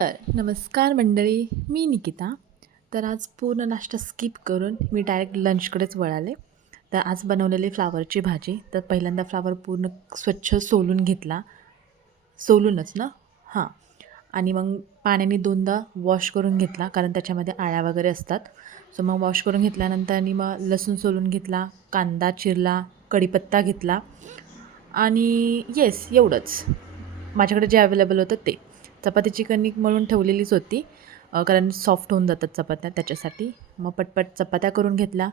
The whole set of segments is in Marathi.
नमस्कार मंडळी, मी निकिता. तर आज पूर्ण नाश्ता स्किप करून मी डायरेक्ट लंचकडेच वळाले. तर आज बनवलेली फ्लावरची भाजी. तर पहिल्यांदा फ्लावर पूर्ण स्वच्छ सोलून घेतला. सोलूनच ना? हां. आणि मग पाण्याने 2दा वॉश करून घेतला, कारण त्याच्यामध्ये अळ्या वगैरे असतात. सो मग वॉश करून घेतल्यानंतर आणि मग लसूण सोलून घेतला, कांदा चिरला, कढीपत्ता घेतला आणि येस एवढंच. माझ्याकडे जे अवेलेबल होतं ते. चपातीची कणिक मळून ठेवलेलीच होती, कारण सॉफ्ट होऊन जातात चपात्या त्याच्यासाठी. मग पटपट चपात्या करून घेतल्या.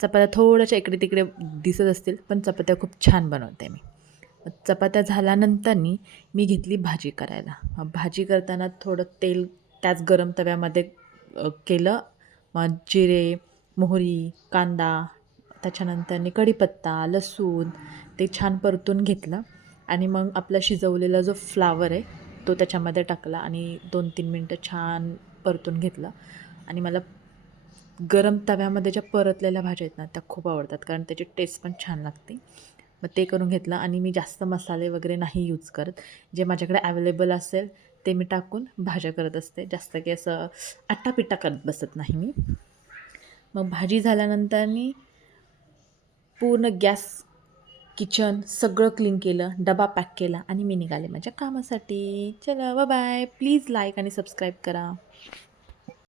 चपात्या थोड्याशा इकडे-तिकडे दिसत असतील, पण चपात्या खूप छान बनवते मी. चपात्या झाल्यानंतरनी मी घेतली भाजी करायला. भाजी करताना थोडं तेल त्याच गरम तव्यामध्ये केलं. मग जिरे, मोहरी, कांदा, त्याच्यानंतरनी कढीपत्ता, लसूण ते छान परतून घेतलं आणि मग आपला शिजवलेला जो फ्लावर आहे, तो त्याच्यामध्ये टाकला आणि 2-3 मिनटं छान परतून घेतलं आणि मला गरम तव्यामध्ये ज्या परतलेल्या भाज्या आहेत ना, त्या खूप आवडतात, कारण त्याची टेस्ट पण छान लागते. मग ते करून घेतलं आणि मी जास्त मसाले वगैरे नाही यूज करत. जे माझ्याकडे अवेलेबल असेल ते मी टाकून भाज्या करत असते. जास्त काही असं आट्टापिट्टा करत बसत नाही मी. मग भाजी झाल्यानंतरनी पूर्ण गॅस, किचन सगळं क्लीन केलं, डबा पॅक केला आणि मी निघाले माझ्या कामासाठी. चला बाय बाय. प्लीज लाईक आणि सबस्क्राईब करा.